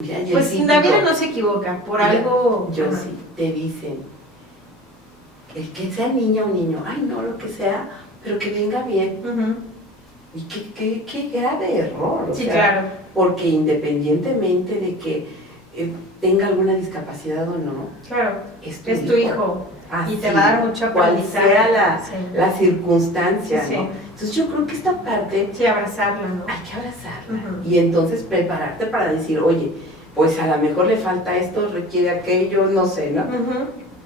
Pues la vida no se equivoca, por algo... Yo sí, te dicen, el que sea niña o niño, ay no, lo que sea, pero que venga bien. Y qué grave error, sí, claro. Porque independientemente de que tenga alguna discapacidad o no, claro, es tu hijo. Y te va a dar mucho aprendizaje. Cual sea la circunstancia, sí. ¿no? Entonces yo creo que esta parte... Sí, abrazarla, ¿no? Hay que abrazarla. Y entonces prepararte para decir, oye, pues a lo mejor le falta esto, requiere aquello, no sé, ¿no?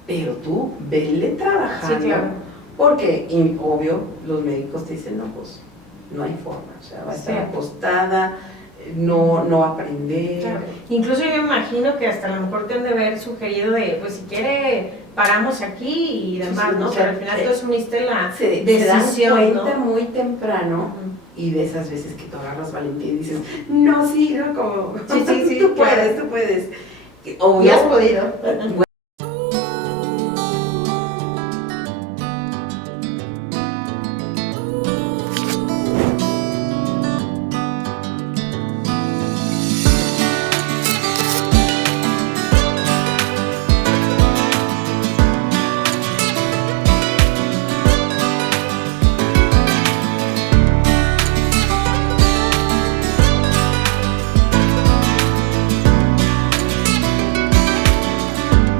Pero tú, vele trabajando. Sí, claro. Porque, obvio, los médicos te dicen, no, pues, no hay forma. O sea, va a estar acostada, no va a aprender. Claro. Incluso yo me imagino que hasta a lo mejor te han de haber sugerido de, pues si quiere, paramos aquí y demás, ¿no? Pero al final tú asumiste la decisión, se dan cuenta, ¿no? Muy temprano. Y de esas veces que tú agarras valentía y dices, no, sí, ¿no? Como, sí, tú puedes. Y has podido.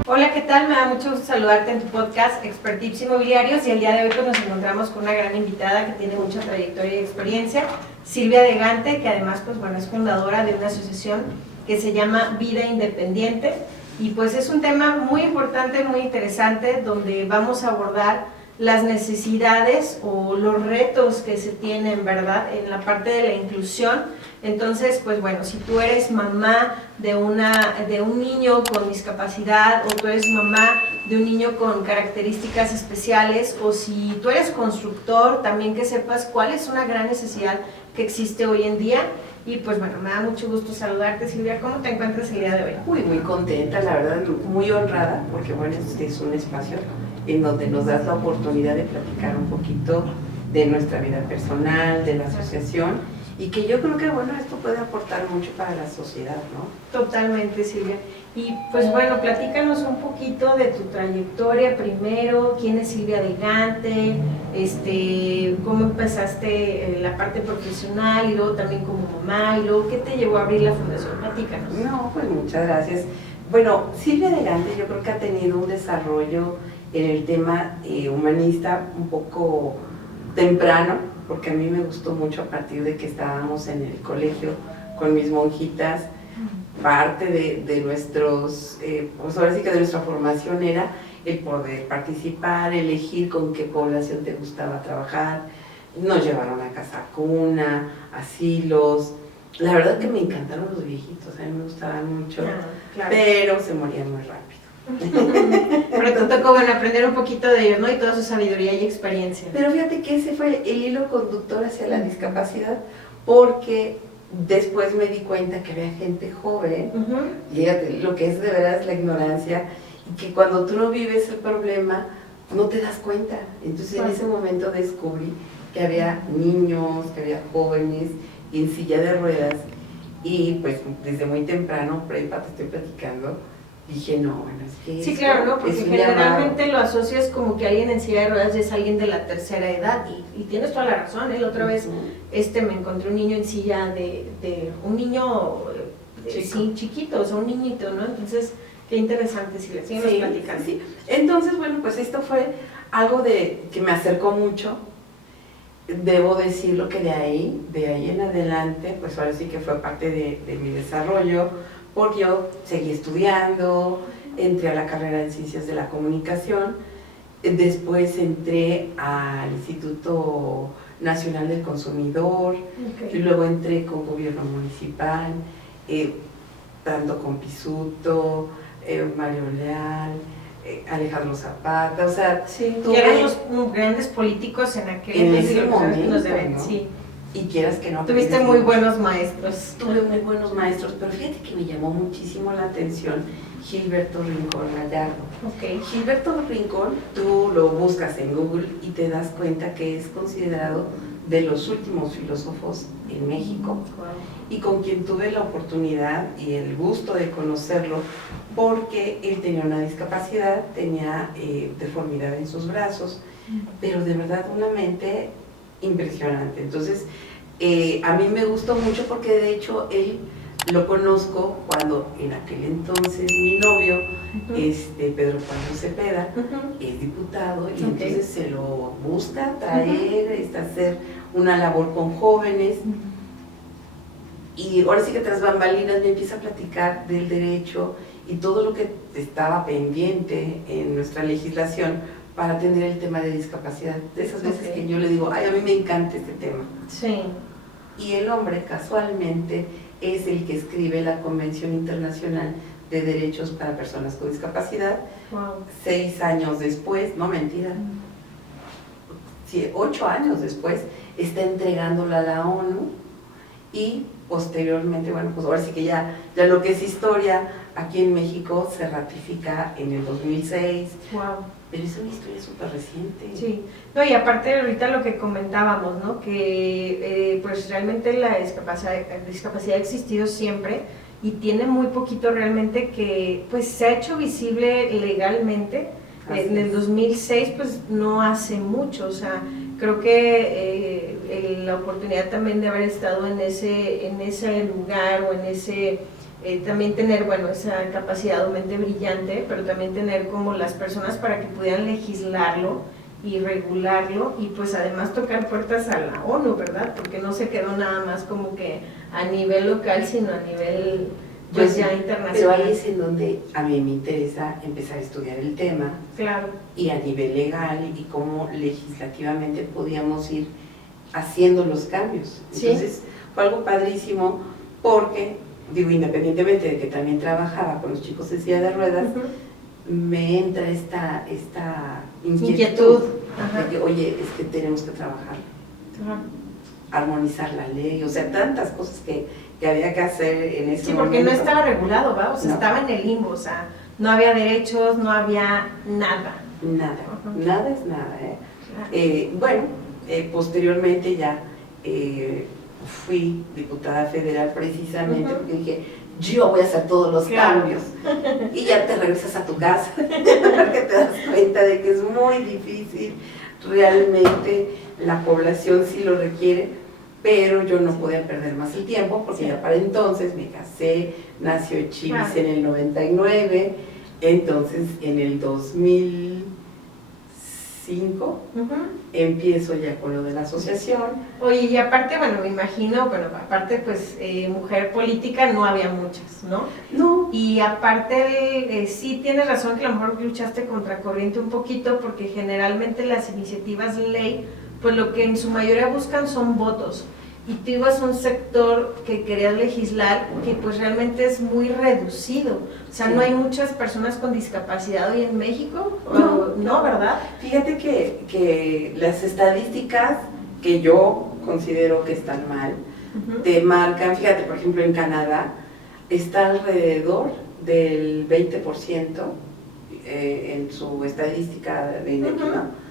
Hola, ¿qué tal? Me da mucho gusto saludarte en tu podcast Expertips Inmobiliarios y el día de hoy pues, nos encontramos con una gran invitada que tiene mucha trayectoria y experiencia, Silvia de Gante, que además pues, bueno, es fundadora de una asociación que se llama Vida Independiente y pues es un tema muy importante, muy interesante, donde vamos a abordar las necesidades o los retos que se tienen, ¿verdad?, en la parte de la inclusión. Entonces, pues bueno, si tú eres mamá de un niño con discapacidad o tú eres mamá de un niño con características especiales o si tú eres constructor, también que sepas cuál es una gran necesidad que existe hoy en día. Y pues bueno, me da mucho gusto saludarte, Silvia. ¿Cómo te encuentras el día de hoy? Muy contenta, la verdad, muy honrada, porque bueno, este es un espacio en donde nos das la oportunidad de platicar un poquito de nuestra vida personal, de la asociación, y que yo creo que bueno, esto puede aportar mucho para la sociedad, ¿no? Totalmente, Silvia. Y pues bueno, platícanos un poquito de tu trayectoria primero, quién es Silvia de Gante, cómo empezaste la parte profesional y luego también como mamá, y luego qué te llevó a abrir la fundación. Platícanos. No, pues muchas gracias. Bueno, Silvia de Gante yo creo que ha tenido un desarrollo en el tema humanista un poco temprano, porque a mí me gustó mucho a partir de que estábamos en el colegio con mis monjitas. Parte de nuestros, pues ahora sí que de nuestra formación era el poder participar, elegir con qué población te gustaba trabajar. Nos llevaron a casa cuna, asilos. La verdad que me encantaron los viejitos, a mí me gustaban mucho, claro. Pero se morían muy rápido. Pero te tocó bueno, aprender un poquito de ellos, ¿no? Y toda su sabiduría y experiencia. Pero fíjate que ese fue el hilo conductor hacia la discapacidad, porque después me di cuenta que había gente joven, fíjate, lo que es de veras la ignorancia, y que cuando tú no vives el problema, no te das cuenta. Entonces en ese momento descubrí que había niños, que había jóvenes en silla de ruedas, y pues desde muy temprano, prepa, te estoy platicando, dije, no, bueno, es que... Sí, claro, ¿no? Porque generalmente lo asocias como que alguien en silla de ruedas es alguien de la tercera edad, y tienes toda la razón, ¿eh? La otra vez me encontré un niño en silla un niño sí, chiquito, o sea, un niñito, ¿no? Entonces, qué interesante, si le siguen platicando. Sí. Entonces, bueno, pues esto fue algo que me acercó mucho. Debo decirlo que de ahí en adelante, pues ahora sí que fue parte de mi desarrollo, porque yo seguí estudiando, entré a la carrera en Ciencias de la Comunicación, después entré al Instituto Nacional del Consumidor, y luego entré con Gobierno Municipal, tanto con Pisuto, Mario Leal, Alejandro Zapata, o sea... Sí, que eran los grandes políticos en ese momento, ¿no? Sí. Y quieras que no... Tuviste muy buenos maestros. Tuve muy buenos maestros, pero fíjate que me llamó muchísimo la atención Gilberto Rincón Gallardo. Gilberto Rincón, tú lo buscas en Google y te das cuenta que es considerado de los últimos filósofos en México, Wow. y con quien tuve la oportunidad y el gusto de conocerlo, porque él tenía una discapacidad, tenía deformidad en sus brazos, pero de verdad una mente impresionante. Entonces, a mí me gustó mucho porque de hecho él lo conozco cuando en aquel entonces mi novio, Pedro Pablo Cepeda, es diputado y entonces se lo busca traer, hacer una labor con jóvenes. Y ahora sí que tras bambalinas me empieza a platicar del derecho y todo lo que estaba pendiente en nuestra legislación para atender el tema de discapacidad. De esas veces que yo le digo, ay, a mí me encanta este tema. Sí. Y el hombre casualmente es el que escribe la Convención Internacional de Derechos para Personas con Discapacidad. Wow. 6 años después, no mentira, 8 años después, está entregándola a la ONU y posteriormente, bueno, pues ahora sí que ya lo que es historia, aquí en México se ratifica en el 2006. Wow. Pero es una historia súper reciente. Sí, no, y aparte ahorita lo que comentábamos, ¿no? Que pues realmente la discapacidad ha existido siempre y tiene muy poquito realmente que pues se ha hecho visible legalmente. En el 2006 pues no hace mucho, o sea, creo que la oportunidad también de haber estado en ese lugar o en ese... también tener, bueno, esa capacidad o mente brillante, pero también tener como las personas para que pudieran legislarlo y regularlo y pues además tocar puertas a la ONU, ¿verdad? Porque no se quedó nada más como que a nivel local, sino a nivel pues ya internacional. Pero ahí es en donde a mí me interesa empezar a estudiar el tema. Claro. Y a nivel legal y cómo legislativamente podíamos ir haciendo los cambios. Entonces, ¿sí? Fue algo padrísimo porque, digo, independientemente de que también trabajaba con los chicos en silla de ruedas, me entra esta inquietud de que, oye, es que tenemos que trabajar, armonizar la ley, o sea, tantas cosas que había que hacer en ese momento. Sí, porque no estaba regulado, ¿va? O sea, no. Estaba en el limbo, o sea, no había derechos, no había nada. Nada es nada, bueno, posteriormente ya fui diputada federal precisamente porque dije, yo voy a hacer todos los cambios. Y ya te regresas a tu casa porque te das cuenta de que es muy difícil, realmente la población sí lo requiere, pero yo no podía perder más el tiempo porque ya para entonces me casé, nació Chivis en el 99, entonces en el 2005 empiezo ya con lo de la asociación. Oye, y aparte, bueno, me imagino, bueno, aparte pues mujer política no había muchas, ¿no? No. Y aparte, sí tienes razón que a lo mejor luchaste contracorriente un poquito porque generalmente las iniciativas de ley, pues lo que en su mayoría buscan son votos. Y tú ibas a un sector que querías legislar que pues realmente es muy reducido. O sea, no hay muchas personas con discapacidad hoy en México. No, ¿verdad? Fíjate que las estadísticas que yo considero que están mal, te marcan, fíjate, por ejemplo, en Canadá está alrededor del 20% en su estadística de INEGI, ¿no?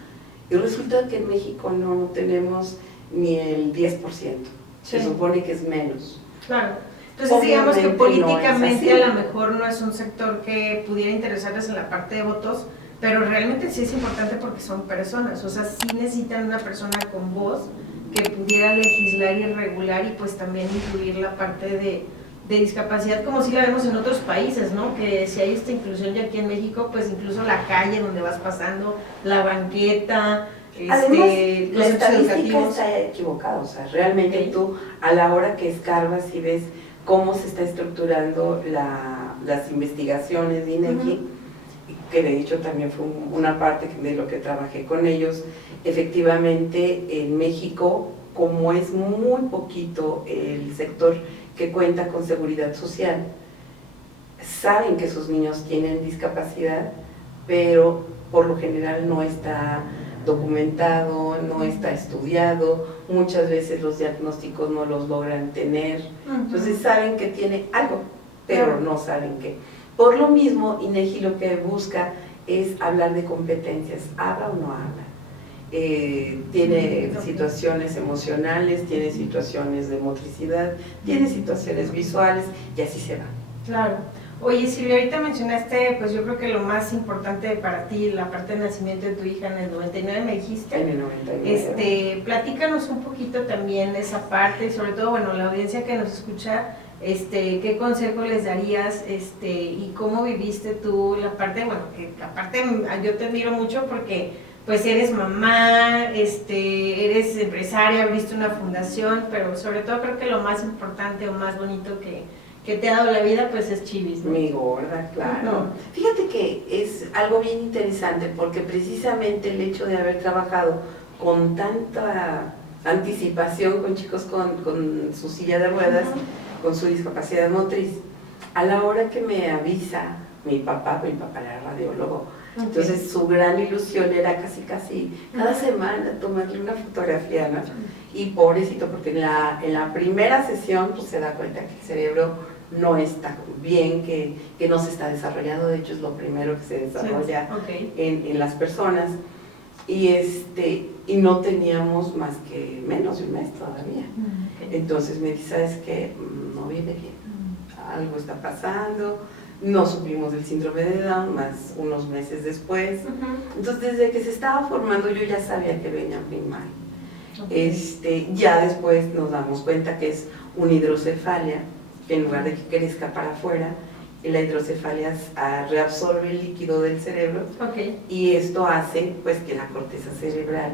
Y resulta que en México no tenemos ni el 10%, se supone que es menos. Claro, entonces digamos que políticamente no a lo mejor no es un sector que pudiera interesarles en la parte de votos, pero realmente sí es importante porque son personas, o sea, sí necesitan una persona con voz que pudiera legislar y regular y pues también incluir la parte de discapacidad como sí la vemos en otros países, ¿no? Que si hay esta inclusión ya aquí en México, pues incluso la calle donde vas pasando, la banqueta. Además, la estadística está equivocada, o sea, realmente tú a la hora que escarbas y ves cómo se está estructurando las investigaciones de INEGI, que de hecho también fue una parte de lo que trabajé con ellos, efectivamente en México, como es muy poquito el sector que cuenta con seguridad social, saben que sus niños tienen discapacidad, pero por lo general no está documentado, no está estudiado, muchas veces los diagnósticos no los logran tener, entonces saben que tiene algo, pero no saben qué. Por lo mismo, INEGI lo que busca es hablar de competencias, habla o no habla. tiene situaciones emocionales, tiene situaciones de motricidad, tiene situaciones visuales y así se va. Claro. Oye, Silvia, ahorita mencionaste, pues yo creo que lo más importante para ti, la parte de nacimiento de tu hija en el 99, me dijiste. En el 99. Platícanos un poquito también esa parte, y sobre todo, bueno, la audiencia que nos escucha, ¿qué consejo les darías y cómo viviste tú la parte, bueno, que aparte yo te admiro mucho porque pues eres mamá, eres empresaria, abriste una fundación, pero sobre todo creo que lo más importante o más bonito que te ha dado la vida, pues es Chivis, ¿no? Mi gorda, claro. Fíjate que es algo bien interesante porque precisamente el hecho de haber trabajado con tanta anticipación con chicos con su silla de ruedas, con su discapacidad motriz, a la hora que me avisa mi papá era radiólogo, entonces su gran ilusión era casi cada semana tomarle una fotografía, ¿no? Y pobrecito, porque en la primera sesión pues se da cuenta que el cerebro no está bien, que no se está desarrollando, de hecho es lo primero que se desarrolla en las personas, y no teníamos más que menos de un mes todavía. Entonces me dice, ¿sabes qué? No viene bien, algo está pasando. No supimos del síndrome de Down más unos meses después. Entonces desde que se estaba formando yo ya sabía que venía muy mal. Ya después nos damos cuenta que es una hidrocefalia, que en lugar de que crezca para afuera, la hidrocefalia reabsorbe el líquido del cerebro, y esto hace pues que la corteza cerebral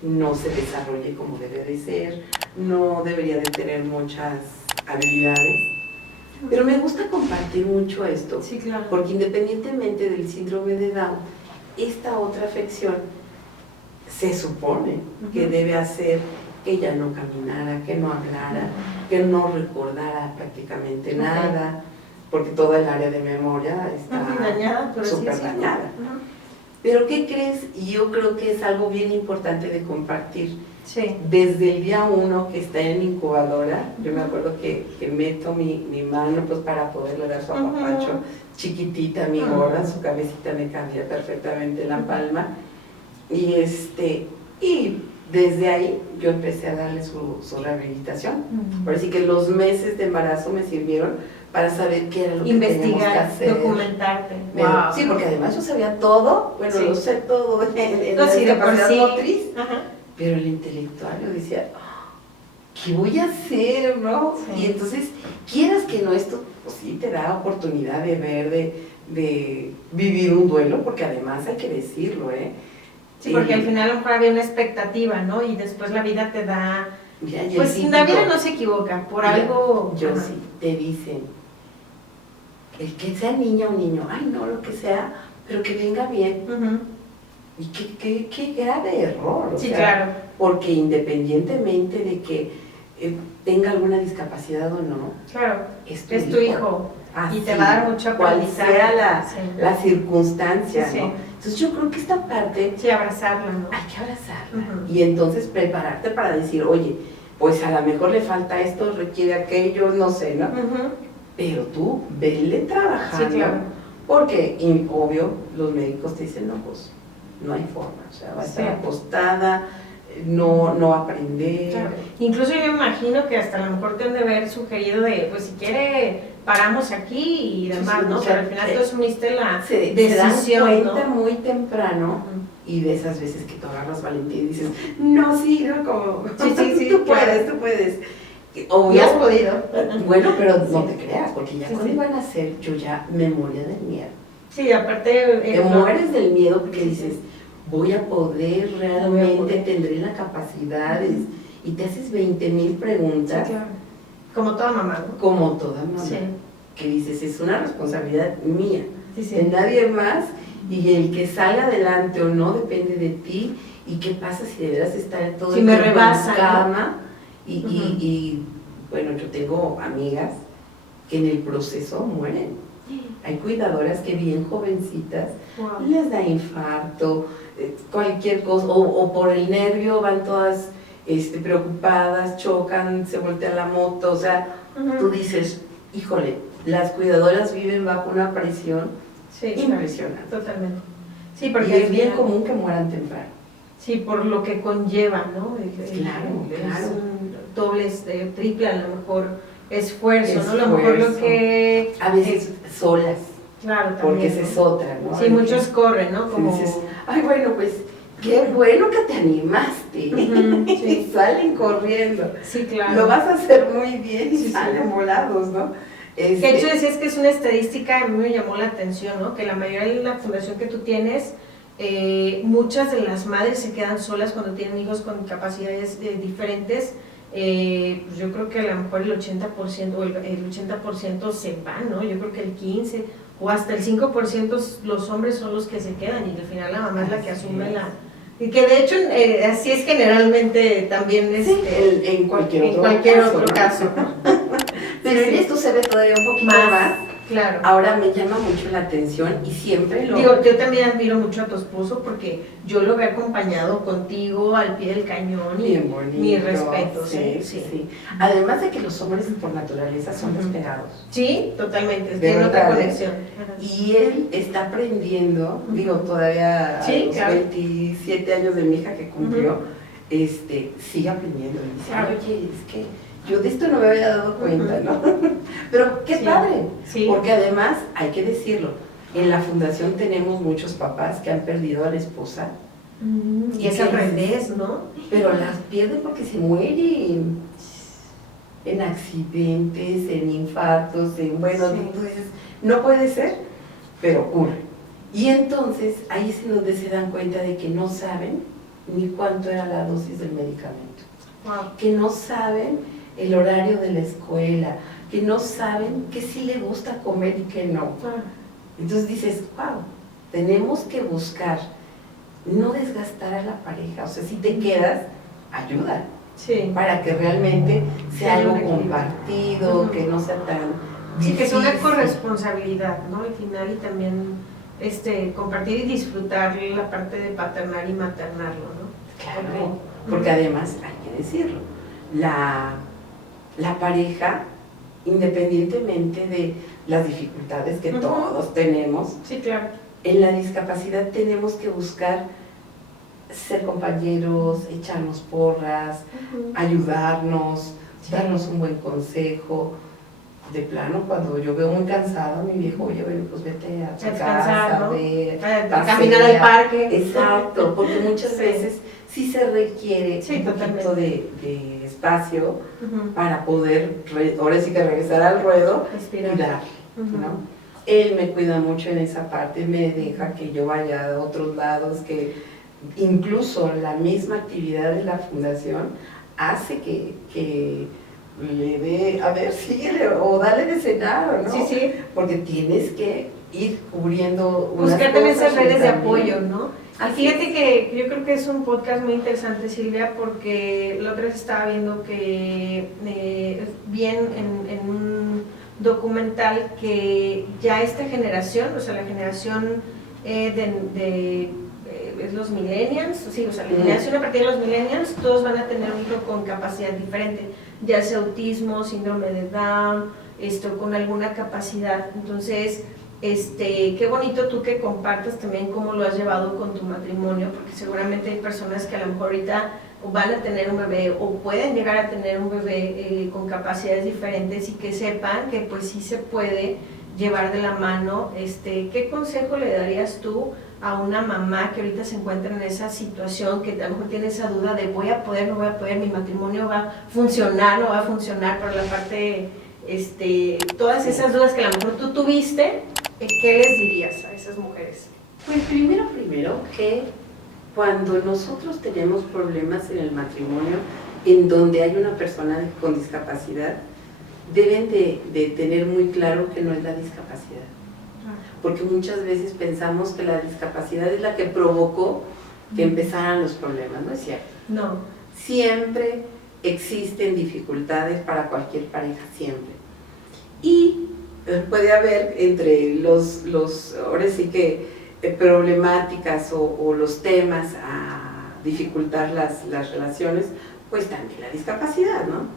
no se desarrolle como debe de ser, no debería de tener muchas habilidades. Pero me gusta compartir mucho esto, sí, claro, porque independientemente del síndrome de Down, esta otra afección se supone que debe hacer que ella no caminara, que no hablara, que no recordara prácticamente nada, porque toda el área de memoria está súper dañada. Pero ¿qué crees? Y yo creo que es algo bien importante de compartir. Desde el día 1 que está en incubadora, yo me acuerdo que meto mi mano pues para poderle dar su apapacho, chiquitita, mi gorda, su cabecita me cabía perfectamente en la palma, y desde ahí yo empecé a darle su rehabilitación. Por así que los meses de embarazo me sirvieron para saber qué era lo que teníamos que hacer. Documentarte. Sí, porque además yo sabía todo, lo sé todo en la discapacidad motriz, pero el intelectual yo decía, ¿qué voy a hacer, no? Y entonces, quieras que no, esto pues sí te da oportunidad de ver, de vivir un duelo, porque además hay que decirlo, Sí, porque al final a lo mejor había una expectativa, ¿no? Y después la vida te da... Mira, pues la vida no se equivoca, por algo... Yo sí, te dicen, el que sea niña o niño, ay no, lo que sea, pero que venga bien. Y qué grave error, o sea, claro. Porque independientemente de que tenga alguna discapacidad o no, claro, es tu hijo. Y te va a dar mucho aprendizaje. Cual sea la circunstancia, ¿no? Entonces yo creo que esta parte... Sí, abrazarla, ¿no? Hay que abrazarla. Y entonces prepararte para decir, oye, pues a lo mejor le falta esto, requiere aquello, no sé, ¿no? Pero tú, vele trabajando. Sí, claro. Porque, obvio, los médicos te dicen, no, pues, no hay forma. O sea, va a estar acostada, no va a aprender. Claro. Incluso yo me imagino que hasta a lo mejor te han de haber sugerido de, pues si quiere, paramos aquí y demás, ¿no? Pero al final tú asumiste la decisión, se dan cuenta, ¿no? Muy temprano, y de esas veces que tú agarras valentía y dices, no, sí, no, como, sí, tú puedes. Y has podido. Bueno, pero no te creas, porque ya cuando iban a hacer, yo ya me moría del miedo. Sí, aparte... te mueres del miedo porque dices, voy a poder, realmente tendré la capacidad, y te haces 20,000 preguntas. Sí, claro. Como toda mamá, ¿no? Como toda mamá. Sí. Que dices, es una responsabilidad mía, de nadie más, y el que salga adelante o no depende de ti. ¿Y qué pasa si deberás estar todo el tiempo en cama? Y bueno, yo tengo amigas que en el proceso mueren. Hay cuidadoras que bien jovencitas les da infarto, cualquier cosa, o por el nervio van todas preocupadas, chocan, se voltea la moto, o sea, tú dices, híjole, las cuidadoras viven bajo una presión impresionante. Totalmente. Sí, porque y es bien común que mueran temprano. Sí, por lo que conlleva, ¿no? Claro. Doble, triple, a lo mejor esfuerzo, ¿no? A lo mejor Esfuerzo. lo que... A veces solas, Claro, también, porque ¿no? esa es otra, ¿no? Sí, muchos corren, ¿no? Como... Dices, ay, bueno, pues, qué bueno que te animaste. Sí. Y salen corriendo. Sí, claro. Lo vas a hacer muy bien y Sí, salen volados, ¿no? De hecho, decías que es una estadística, a mí me llamó la atención, ¿no? Que la mayoría de la fundación que tú tienes, muchas de las madres se quedan solas cuando tienen hijos con capacidades diferentes. Pues yo creo que a lo mejor el 80% o el 80% se van, ¿no? Yo creo que el 15% o hasta el 5% los hombres son los que se quedan y al final la mamá es la que asume la... Y que de hecho así es generalmente también en cualquier otro caso, ¿no? Pero en esto se ve todavía un poquito más. Claro. Ahora me llama mucho la atención y siempre lo... Digo, yo también admiro mucho a tu esposo porque yo lo veo acompañado contigo al pie del cañón y bien bonito, mis respetos. Sí. Además de que los hombres por naturaleza son despegados. Sí, totalmente, De tiene otra verdad, conexión. Y él está aprendiendo, digo, todavía a los 27 años de mi hija que cumplió, sigue aprendiendo. Y dice, oye, es que yo de esto no me había dado cuenta, ¿no? Pero qué padre, porque además, hay que decirlo, en la fundación tenemos muchos papás que han perdido a la esposa. Y es al revés, ¿no? Pero las pierden porque se mueren en accidentes, en infartos, tú dices, no puede ser, pero ocurre. Y entonces, ahí es en donde se dan cuenta de que no saben ni cuánto era la dosis del medicamento, que no saben el horario de la escuela, que no saben qué sí le gusta comer y qué no. Entonces dices, wow, tenemos que buscar no desgastar a la pareja, o sea, si te quedas, ayuda, para que realmente sea algo compartido, que no sea tan difícil. Sí, que sea una corresponsabilidad, ¿no? Al final, y también compartir y disfrutar la parte de paternar y maternarlo, ¿no? Claro, porque además, hay que decirlo, la pareja, independientemente de las dificultades que todos tenemos, en la discapacidad tenemos que buscar ser compañeros, echarnos porras, ayudarnos, darnos un buen consejo. De plano, cuando yo veo muy cansado a mi viejo, oye, bueno, pues vete a tu casa, ¿no? a caminar al parque. Exacto, porque muchas veces sí se requiere un poquito de espacio para poder, ahora sí que regresar al ruedo y dar, ¿no? Él me cuida mucho en esa parte, me deja que yo vaya a otros lados, que incluso la misma actividad de la fundación hace que le dé, a ver, síguele o dale de cenar, ¿no? Sí. Porque tienes que ir cubriendo buscar también esas redes de apoyo, ¿no? Y fíjate que yo creo que es un podcast muy interesante, Silvia, porque la otra vez estaba viendo que en un documental que ya esta generación, o sea, la generación es los millennials, la generación a partir de los millennials, todos van a tener un hijo con capacidad diferente, ya sea autismo, síndrome de Down, con alguna capacidad. Entonces, qué bonito tú que compartas también cómo lo has llevado con tu matrimonio, porque seguramente hay personas que a lo mejor ahorita van a tener un bebé o pueden llegar a tener un bebé con capacidades diferentes y que sepan que pues sí se puede llevar de la mano. ¿Qué consejo le darías tú a una mamá que ahorita se encuentra en esa situación, que a lo mejor tiene esa duda de voy a poder, no voy a poder, mi matrimonio va a funcionar, no va a funcionar, pero la parte, todas esas dudas que a lo mejor tú tuviste, ¿qué les dirías a esas mujeres? Pues primero que cuando nosotros tenemos problemas en el matrimonio, en donde hay una persona con discapacidad, deben de tener muy claro que no es la discapacidad. Porque muchas veces pensamos que la discapacidad es la que provocó que empezaran los problemas, ¿no es cierto? No. Siempre existen dificultades para cualquier pareja, siempre. Y puede haber entre ahora sí que problemáticas o los temas a dificultar las relaciones, pues también la discapacidad, ¿no?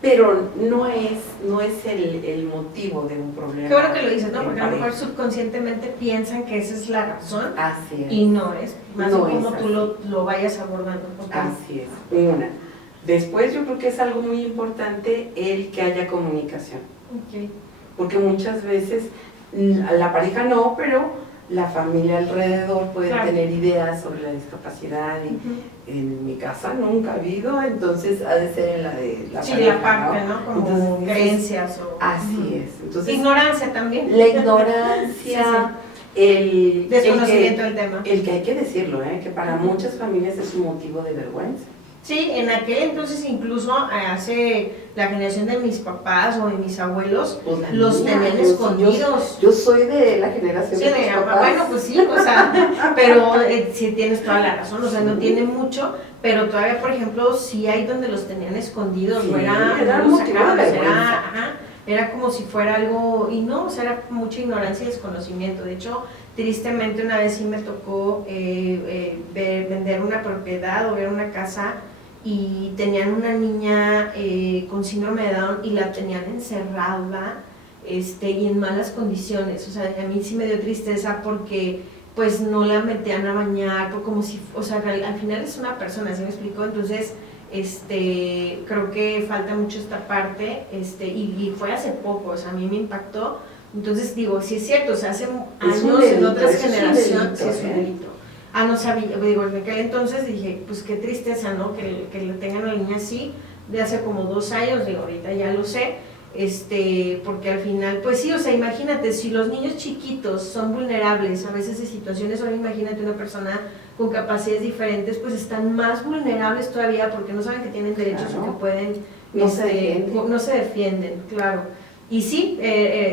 pero no es el motivo de un problema. Qué bueno que lo dices, ¿no? en Porque a lo mejor pareja. subconscientemente piensan que esa es la razón Así es. y no es, más No bien como es tú así. lo vayas abordando. Ok. Así es, una. Después yo creo que es algo muy importante el que haya comunicación, Ok. porque muchas veces la pareja no, pero la familia alrededor puede Claro. tener ideas sobre la discapacidad y Ujú. en mi casa nunca ha habido, entonces ha de ser en la de la Sí, pareja, la parte, ¿no? Como Entonces, dices, creencias o... así es. Entonces, Ignorancia también. la ignorancia, el Desconocimiento del tema. el que hay que decirlo, que para muchas familias es un motivo de vergüenza. Sí, en aquel entonces incluso hace la generación de mis papás o de mis abuelos, Pues la los mía, tenían escondidos. Yo soy de la generación Sí, de tus papás. bueno, pues sí, o sea, pero sí tienes toda la razón, o sea, no tiene mucho, pero todavía, por ejemplo, sí hay donde los tenían escondidos, Sí, no era, era no un los motivo sacaban, de o sea, vergüenza. era como si fuera algo, y no, o sea, era mucha ignorancia y desconocimiento. De hecho, tristemente una vez sí me tocó vender una propiedad o ver una casa y tenían una niña con síndrome de Down y la tenían encerrada y en malas condiciones. O sea, a mí sí me dio tristeza porque pues no la metían a bañar, como si, o sea, al final es una persona, ¿sí me explico? Entonces, creo que falta mucho esta parte, y fue hace poco, o sea, a mí me impactó. Entonces digo, sí es cierto, o sea, hace años en otras generaciones, sí es un delito. Ah, no sabía, digo, en aquel entonces dije, pues qué tristeza, ¿no? Que le tengan a la niña así, de hace como 2 años, digo, ahorita ya lo sé, porque al final, pues sí, o sea, imagínate, si los niños chiquitos son vulnerables a veces de situaciones, ahora imagínate una persona con capacidades diferentes, pues están más vulnerables todavía porque no saben que tienen derechos o que pueden, no se defienden, claro. Y sí,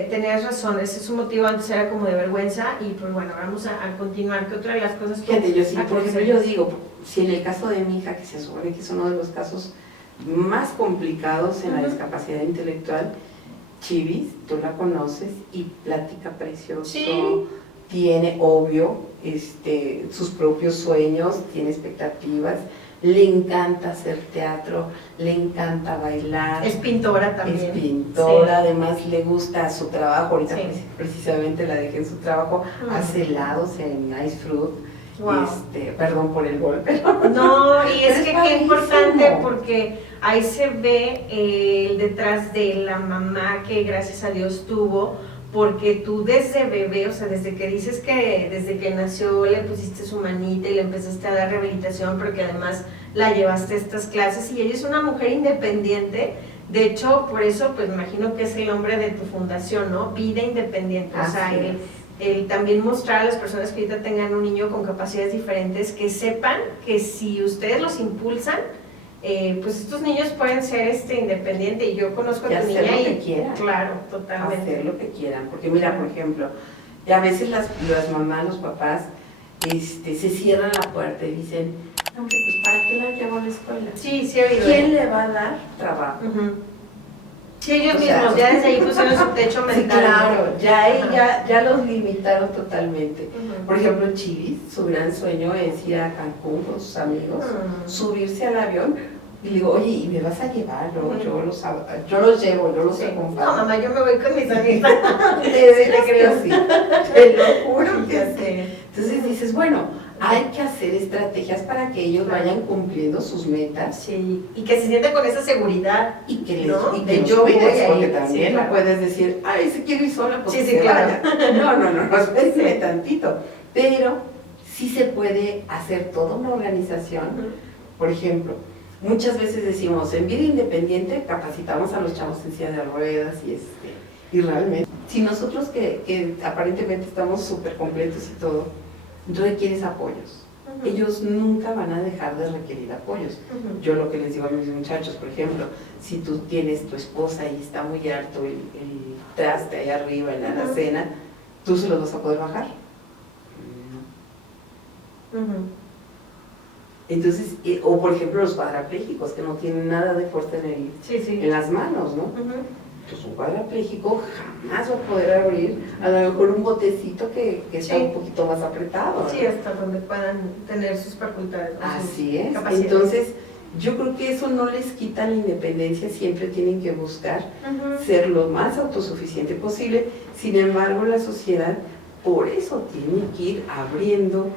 tenías razón, ese es un motivo, antes era como de vergüenza y pues bueno, vamos a continuar. ¿Qué otra de las cosas que Fíjate, yo sí, por ejemplo, yo digo, si en el caso de mi hija, que se supone que es uno de los casos más complicados en la discapacidad intelectual, Chivis, tú la conoces y platica precioso, sí, tiene, obvio, sus propios sueños, tiene expectativas, le encanta hacer teatro, le encanta bailar. es pintora también. Es pintora, sí. además le gusta su trabajo, ahorita Sí. precisamente la dejé en su trabajo, hace helados en Ice Fruit. Wow. Perdón por el golpe. No, y es Pero que es qué importante padrísimo. porque ahí se ve el detrás de la mamá que gracias a Dios tuvo, porque tú desde bebé, o sea, desde que dices que desde que nació le pusiste su manita y le empezaste a dar rehabilitación, pero que además la llevaste a estas clases y ella es una mujer independiente. De hecho, por eso, pues me imagino que es el nombre de tu fundación, ¿no? Vida Independiente. O sea, el también mostrar a las personas que ahorita tengan un niño con capacidades diferentes, que sepan que si ustedes los impulsan, pues estos niños pueden ser independientes. Y yo conozco a tu niña hacer lo y que quieran. claro, totalmente. Hacer lo que quieran, porque mira, por ejemplo, y a veces las mamás, los papás, se cierran la puerta y dicen, no, hombre, pues ¿para qué la llevo a la escuela? Sí, sí he oído. ¿Quién le va a dar trabajo? Sí, ellos O mismos, sea, ya desde ahí pusieron su techo Sí, mental. claro, ya, Ajá. ya los limitaron totalmente. Ujú. Por ejemplo, Chivis, su gran sueño es ir a Cancún con sus amigos, subirse al avión y le digo, oye, ¿y me vas a llevar? Yo los llevo, yo los Sí. acompaño. No, mamá, yo me voy con mis amigas. De veras Te creo. que sí, te lo juro que sí. Fíjate. Entonces dices, bueno, hay que hacer estrategias para que ellos vayan cumpliendo sus metas. Sí, y que se sienta con esa seguridad. Y que les ¿No? y De que yo los voy cuides, ahí. porque Sí, también claro. no puedes decir, ay, si quiero ir sola, pues Sí, que sí, se claro. vaya. No, espérame tantito. Pero sí se puede hacer toda una organización. Por ejemplo, muchas veces decimos, en Vida Independiente capacitamos a los chavos en silla de ruedas y realmente, si nosotros que aparentemente estamos súper completos y todo, requieres apoyos. Ellos nunca van a dejar de requerir apoyos. Yo lo que les digo a mis muchachos, por ejemplo, si tú tienes tu esposa y está muy alto el traste ahí arriba en la alacena, ¿tú se los vas a poder bajar? Entonces, o por ejemplo los cuadraplégicos que no tienen nada de fuerza en las manos, ¿no? Entonces un cuadrapléjico jamás va a poder abrir a lo mejor un botecito que está un poquito más apretado, ¿no? Sí, hasta donde puedan tener sus facultades. Así es. Capacidades. Entonces, yo creo que eso no les quita la independencia, siempre tienen que buscar ser lo más autosuficiente posible. Sin embargo, la sociedad por eso tiene que ir abriendo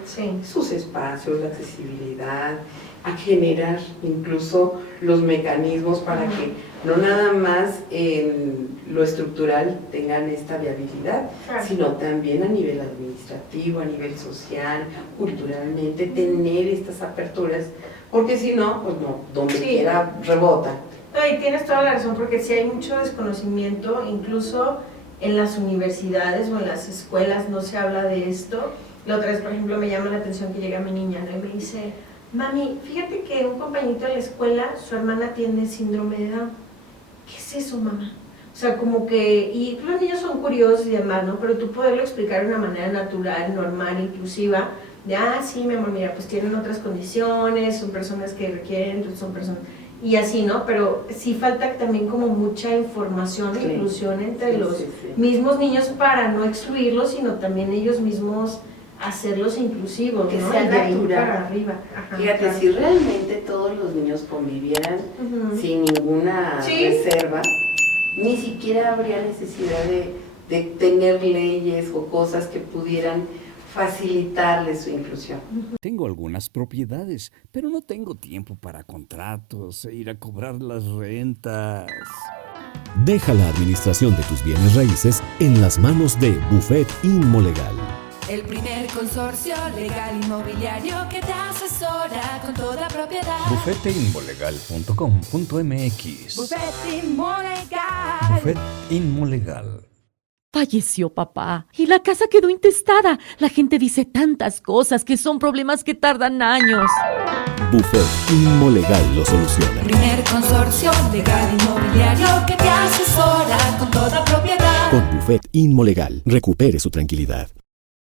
sus espacios, la accesibilidad, a generar incluso los mecanismos para que no nada más en lo estructural tengan esta viabilidad, sino también a nivel administrativo, a nivel social, culturalmente, tener estas aperturas, porque si no, pues no, donde quiera rebota. No, y tienes toda la razón, porque sí hay mucho desconocimiento, incluso en las universidades o en las escuelas no se habla de esto. La otra vez, por ejemplo, me llama la atención que llega mi niña, ¿no? Y me dice: mami, fíjate que un compañito de la escuela, su hermana tiene síndrome de Down. ¿Qué es eso, mamá? O sea, como que, y los niños son curiosos y demás, ¿no? Pero tú poderlo explicar de una manera natural, normal, inclusiva, de, sí, mi amor, mira, pues tienen otras condiciones, son personas que requieren, son personas, y así, ¿no? Pero sí falta también como mucha información e inclusión entre los mismos niños para no excluirlos, sino también ellos mismos hacerlos inclusivos, que ¿no? sea natural. Para arriba. Fíjate, si realmente todos los niños convivieran sin ninguna reserva, ni siquiera habría necesidad de tener leyes o cosas que pudieran facilitarles su inclusión. Tengo algunas propiedades, pero no tengo tiempo para contratos e ir a cobrar las rentas. Deja la administración de tus bienes raíces en las manos de Buffet Inmolegal. El primer consorcio legal inmobiliario que te asesora con toda propiedad. Bufeteinmolegal.com.mx. Buffet Inmolegal. Buffet Inmolegal. Falleció papá y la casa quedó intestada. La gente dice tantas cosas que son problemas que tardan años. Buffet Inmolegal lo soluciona. Primer consorcio legal inmobiliario que te asesora con toda propiedad. Con Buffet Inmolegal, recupere su tranquilidad.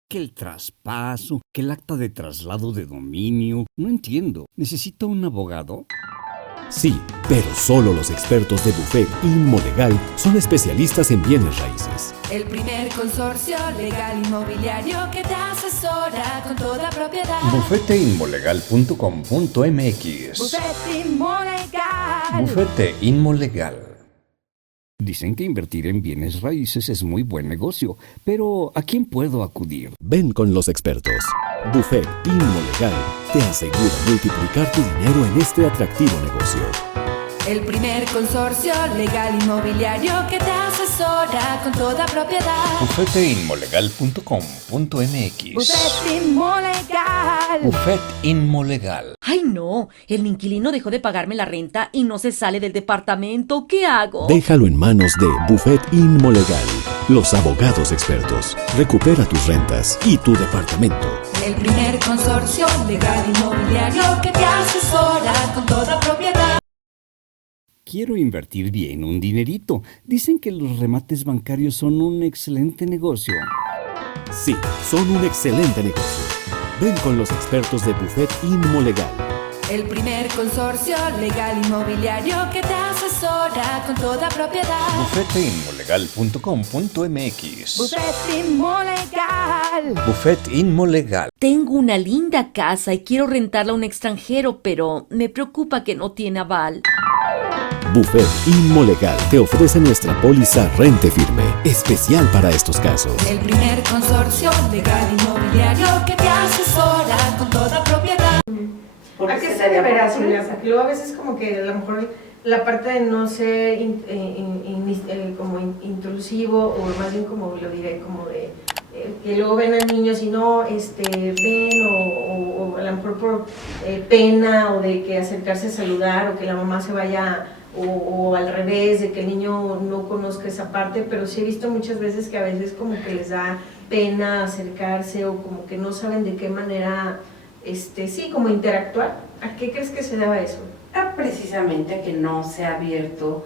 Que el traspaso, que el acta de traslado de dominio. No entiendo. ¿Necesita un abogado? Sí, pero solo los expertos de Buffet Inmolegal son especialistas en bienes raíces. El primer consorcio legal inmobiliario que te asesora con toda propiedad. Bufeteinmolegal.com.mx. Buffet Inmolegal. Bufete Inmolegal. Dicen que invertir en bienes raíces es muy buen negocio, pero ¿a quién puedo acudir? Ven con los expertos. Buffet Inmolegal te asegura multiplicar tu dinero en este atractivo negocio. El primer consorcio legal inmobiliario que te asesora con toda propiedad. Bufeteinmolegal.com.mx. Buffet Inmolegal. Buffet Inmolegal. Ay, no, el inquilino dejó de pagarme la renta y no se sale del departamento. ¿Qué hago? Déjalo en manos de Buffet Inmolegal, los abogados expertos. Recupera tus rentas y tu departamento. El primer consorcio legal inmobiliario que te asesora con toda propiedad. Quiero invertir bien un dinerito. Dicen que los remates bancarios son un excelente negocio. Sí, son un excelente negocio. Ven con los expertos de Buffet Inmolegal. El primer consorcio legal inmobiliario que te asesora con toda propiedad. Bufeteinmolegal.com.mx. Buffet Inmolegal. Buffet Inmolegal. Tengo una linda casa y quiero rentarla a un extranjero, pero me preocupa que no tiene aval. Buffet Inmolegal te ofrece nuestra póliza Rente Firme, especial para estos casos. El primer consorcio legal inmobiliario que te asesora con toda propiedad. ¿A qué se deberá, Silvia? Porque luego a veces como que a lo mejor la parte de no ser como intrusivo, o más bien como lo diré, como de que luego ven a niños y no ven, o a lo mejor por pena, o de que acercarse a saludar, o que la mamá se vaya, o al revés, de que el niño no conozca esa parte, pero sí he visto muchas veces que a veces como que les da pena acercarse, o como que no saben de qué manera, como interactuar. ¿A qué crees que se deba eso? Precisamente a que no se ha abierto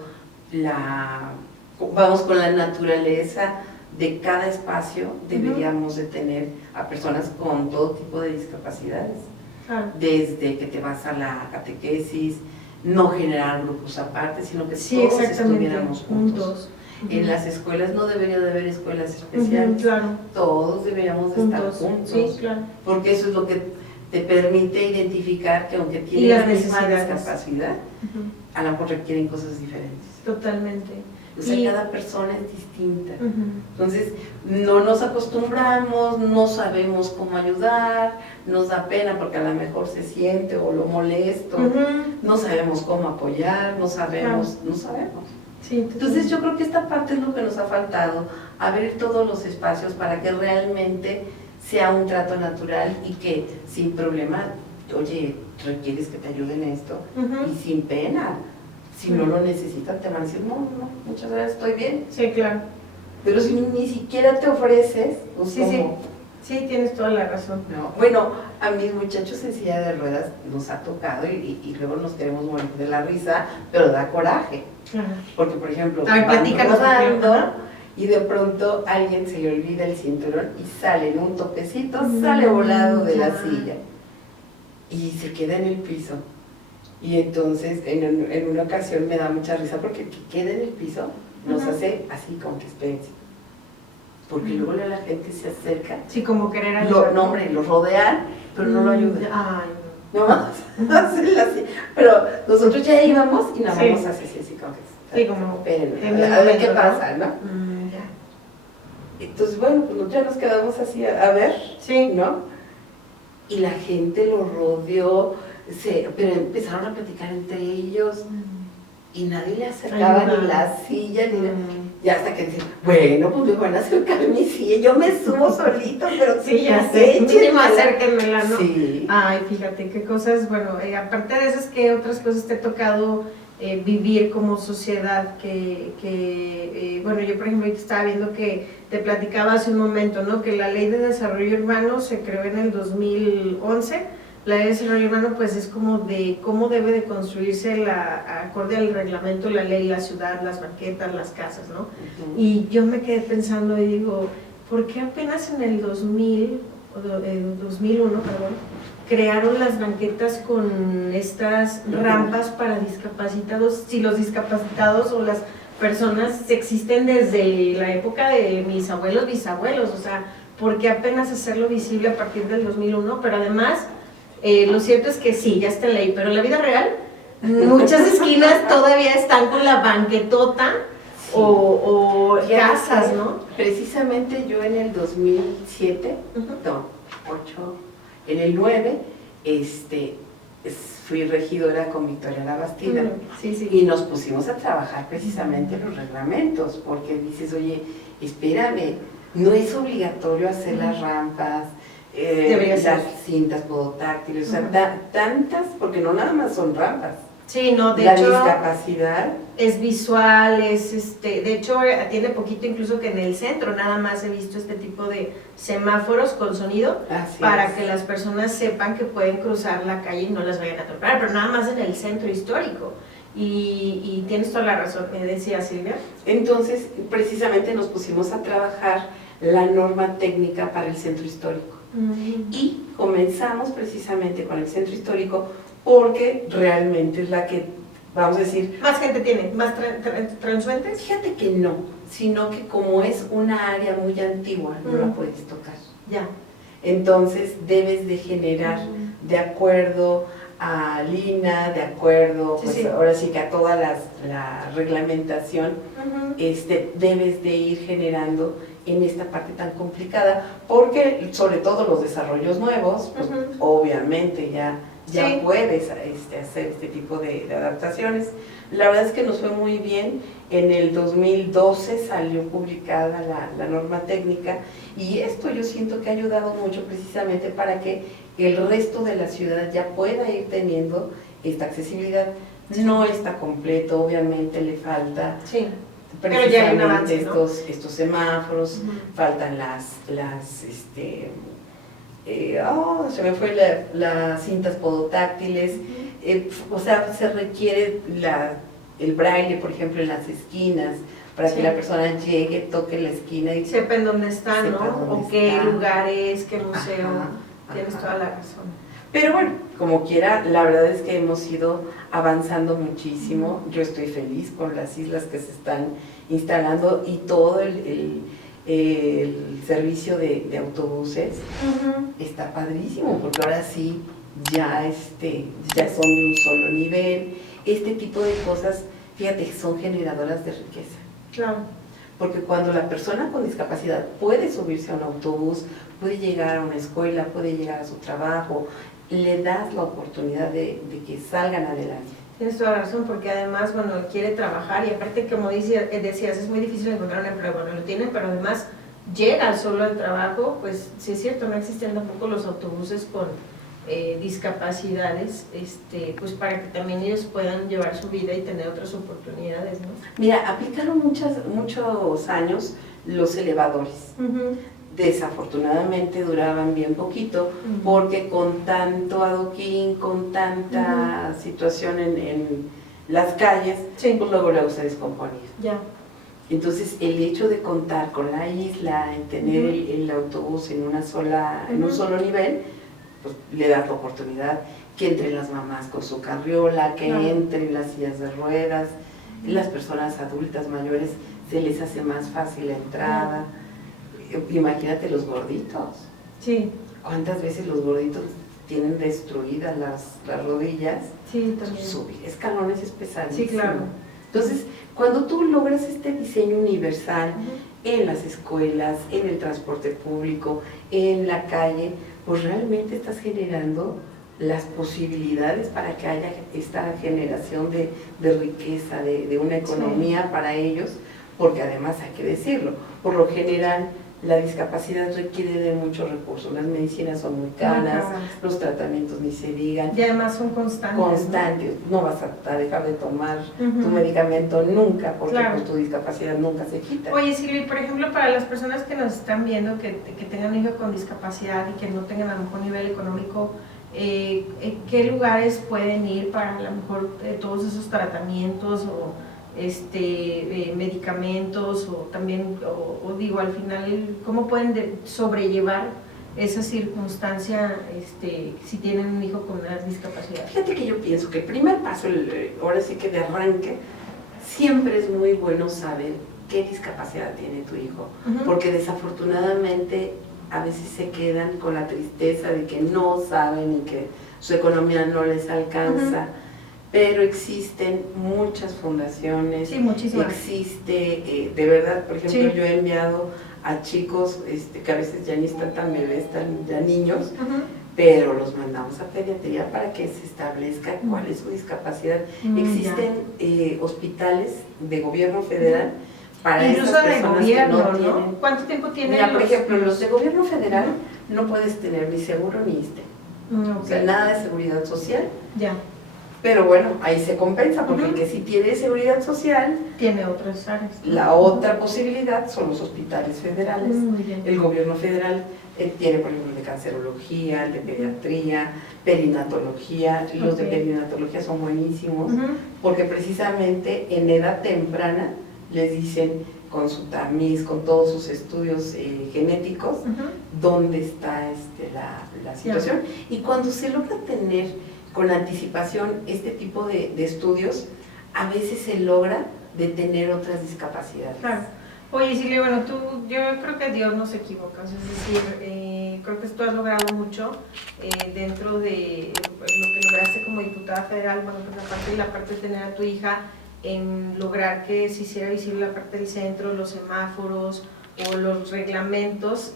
vamos con la naturaleza de cada espacio. Deberíamos de tener a personas con todo tipo de discapacidades, desde que te vas a la catequesis, no generar grupos aparte, sino que todos estuviéramos juntos. En las escuelas no debería de haber escuelas especiales, todos deberíamos de estar juntos, porque eso es lo que te permite identificar que aunque Y tienen las la misma necesidades. discapacidad, a lo mejor requieren cosas diferentes. Totalmente. O sea, Y- cada persona es distinta. Ujú. Entonces, no nos acostumbramos, no sabemos cómo ayudar, nos da pena porque a lo mejor se siente o lo molesto, Ujú. no sabemos cómo apoyar, no sabemos. Sí, Entonces, yo creo que esta parte es lo que nos ha faltado, abrir todos los espacios para que realmente sea un trato natural y que sin problema, oye, requieres que te ayuden en esto, Ujú. y sin pena. Si no lo necesitan, te van a decir, no, muchas gracias, estoy bien. Sí, claro. Pero si ni siquiera te ofreces, pues Sí, ¿cómo? sí, tienes toda la razón. No. Bueno, a mis muchachos en silla de ruedas nos ha tocado y luego nos queremos morir de la risa, pero da coraje. Ajá. Porque, por ejemplo, A ver, van platícanos, rodando ajá. y de pronto alguien se le olvida el cinturón y sale en un topecito, sale volado de la ya. silla y se queda en el piso. Y entonces, en una ocasión me da mucha risa porque que quede en el piso nos Ujú. hace así como que espérense. Porque luego la gente se acerca, Sí, como querer ayudar. no hombre, lo rodean, pero no lo ayudan. Ay, No más, hacen así. Pero nosotros ya íbamos y nada Sí. más así como que. Sí, como, Espérenme, en a ver el qué momento, pasa, ¿no? no. Ya. Entonces, bueno, pues ya nos quedamos así a ver, Sí. ¿no? Y la gente lo rodeó, pero empezaron a platicar entre ellos y nadie le acercaba Ayuda. ni la silla, ni nada. Mm. Y hasta que dicen, bueno, pues me van a acercar mi silla, yo me subo solito, pero Sí, ya sé, mínimo échenmela. acérquenmela, ¿no? Sí. Ay, fíjate qué cosas, bueno, aparte de esas, ¿qué otras cosas te ha tocado vivir como sociedad? Bueno, yo por ejemplo ahorita estaba viendo que te platicaba hace un momento, ¿no? Que la Ley de Desarrollo Urbano se creó en el 2011. La Ley de Desarrollo Urbano pues es como de cómo debe de construirse acorde al reglamento, la ley, la ciudad, las banquetas, las casas, ¿no? Ujú. Y yo me quedé pensando y digo, ¿por qué apenas en el 2001, perdón, crearon las banquetas con estas rampas para discapacitados? Si los discapacitados o las personas existen desde la época de mis abuelos, bisabuelos, o sea, ¿por qué apenas hacerlo visible a partir del 2001? Pero además, lo cierto es que sí, ya está en ley, pero en la vida real, muchas esquinas todavía están con la banquetota. Sí. O Ya casas, sé, ¿no? Precisamente yo en el 2007, Ujú. no, 8, en el 9, fui regidora con Victoria Labastida. Sí, sí. Y nos pusimos a trabajar precisamente los reglamentos, porque dices, oye, espérame, no es obligatorio hacer las rampas, Debería las ser. cintas podotáctiles, o sea, Ujú. tantas, porque no nada más son rampas. Sí, no, de La hecho discapacidad, es visual, de hecho tiene poquito incluso que en el centro nada más he visto este tipo de semáforos con sonido así para es. que las personas sepan que pueden cruzar la calle y no las vayan a atropellar, pero nada más en el centro histórico. Y tienes toda la razón, me decía Silvia. Entonces, precisamente nos pusimos a trabajar la norma técnica para el centro histórico. Y comenzamos precisamente con el centro histórico porque realmente es la que, vamos a decir, ¿Más gente tiene? ¿Más transuentes? fíjate que no, sino que como es una área muy antigua, no la puedes tocar. Ya. Entonces debes de generar de acuerdo a Lina, de acuerdo, Sí, pues sí. ahora sí que a toda la reglamentación, debes de ir generando en esta parte tan complicada, porque sobre todo los desarrollos nuevos, pues, Ujú. obviamente ya Sí. puedes hacer este tipo de adaptaciones. La verdad es que nos fue muy bien. En el 2012 salió publicada la norma técnica y esto yo siento que ha ayudado mucho precisamente para que el resto de la ciudad ya pueda ir teniendo esta accesibilidad. No está completo, obviamente le falta Sí. Pero ya hay un avance, precisamente ¿no? estos semáforos, Ujú. faltan se me fue las cintas podotáctiles, o sea, se requiere el braille, por ejemplo, en las esquinas, para Sí. que la persona llegue, toque la esquina y Sepan dónde está, Sepa ¿no? dónde O qué está. lugar es, qué museo. Ajá, Tienes ajá. toda la razón. Pero bueno, como quiera, la verdad es que hemos ido avanzando muchísimo. Yo estoy feliz con las islas que se están instalando y todo el el servicio de autobuses está padrísimo, porque ahora sí ya son de un solo nivel. Este tipo de cosas, fíjate, son generadoras de riqueza. Claro. Porque cuando la persona con discapacidad puede subirse a un autobús, puede llegar a una escuela, puede llegar a su trabajo, le das la oportunidad de que salgan adelante. Tienes toda la razón, porque además, bueno, quiere trabajar y aparte, como decías, es muy difícil encontrar un empleo. Bueno, lo tienen, pero además llega solo al trabajo, pues sí es cierto, no existen tampoco los autobuses con discapacidades, pues para que también ellos puedan llevar su vida y tener otras oportunidades, ¿no? Mira, aplicaron muchos años los elevadores. Desafortunadamente duraban bien poquito, porque con tanto adoquín, con tanta situación en las calles, pues luego se descomponía. Ya. Entonces, el hecho de contar con la isla, en tener el autobús en un solo nivel, pues le das la oportunidad que entren las mamás con su carriola, que entren las sillas de ruedas, las personas adultas mayores se les hace más fácil la entrada. Imagínate los gorditos. Sí. ¿Cuántas veces los gorditos tienen destruidas las rodillas? Sí, también. Subir escalones es pesadísimo. Sí, claro. Entonces, cuando tú logras este diseño universal en las escuelas, en el transporte público, en la calle, pues realmente estás generando las posibilidades para que haya esta generación de riqueza, de una economía para ellos, porque además hay que decirlo, por lo general la discapacidad requiere de muchos recursos, las medicinas son muy caras, los tratamientos ni se digan. Y además son constantes. Constantes, no vas a dejar de tomar tu medicamento nunca, porque pues, tu discapacidad nunca se quita. Oye, Silvia, por ejemplo, para las personas que nos están viendo, que tengan un hijo con discapacidad y que no tengan a lo mejor nivel económico, ¿qué lugares pueden ir para a lo mejor todos esos tratamientos o medicamentos o también, o digo, al final, cómo pueden sobrellevar esa circunstancia si tienen un hijo con una discapacidad? Fíjate que yo pienso que el primer paso, ahora sí que de arranque, siempre es muy bueno saber qué discapacidad tiene tu hijo, porque desafortunadamente a veces se quedan con la tristeza de que no saben y que su economía no les alcanza. Pero existen muchas fundaciones, existe, de verdad, por ejemplo, yo he enviado a chicos que a veces ya ni están tan bebés, están ya niños, pero los mandamos a pediatría para que se establezca cuál es su discapacidad. Existen hospitales de gobierno federal para incluso esas de personas gobierno, que no tienen. ¿Cuánto tiempo tienen? Mira, por ejemplo, los de gobierno federal no puedes tener ni seguro ni ISSSTE, o sea, nada de seguridad social. Ya. Pero bueno, ahí se compensa, porque el que sí tiene seguridad social, tiene otras áreas. La otra posibilidad son los hospitales federales. El gobierno federal tiene, por ejemplo, el de cancerología, el de pediatría, perinatología. Los de perinatología son buenísimos, porque precisamente en edad temprana les dicen con su tamiz, con todos sus estudios genéticos, dónde está la situación. Y cuando se logra tener con anticipación este tipo de estudios, a veces se logra detener otras discapacidades. Claro. Oye, Silvia, bueno, yo creo que Dios no se equivoca, es decir, creo que tú has logrado mucho dentro de lo que lograste como diputada federal, bueno, pues la parte de tener a tu hija, en lograr que se hiciera visible la parte del centro, los semáforos o los reglamentos,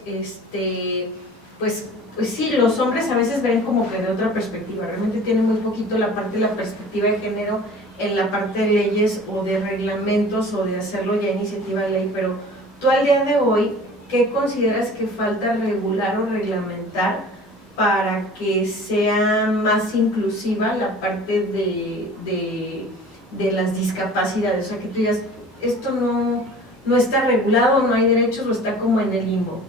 pues sí, los hombres a veces ven como que de otra perspectiva, realmente tienen muy poquito la parte de la perspectiva de género en la parte de leyes o de reglamentos o de hacerlo ya iniciativa de ley, pero tú al día de hoy, ¿qué consideras que falta regular o reglamentar para que sea más inclusiva la parte de las discapacidades? O sea, que tú digas, esto no está regulado, no hay derechos, o está como en el limbo.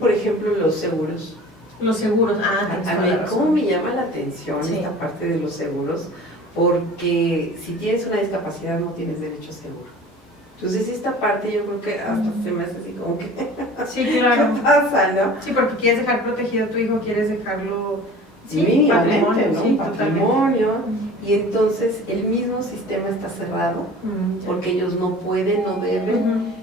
Por ejemplo, los seguros. Los seguros, a mí, ¿cómo me llama la atención esta parte de los seguros? Porque si tienes una discapacidad no tienes derecho a seguro. Entonces esta parte yo creo que hasta se me hace así como que, sí, claro. ¿qué pasa, no? Sí, porque quieres dejar protegido a tu hijo, quieres dejarlo, mínimamente, ¿no? Sí, patrimonio. Y entonces el mismo sistema está cerrado, porque ellos no pueden, no deben,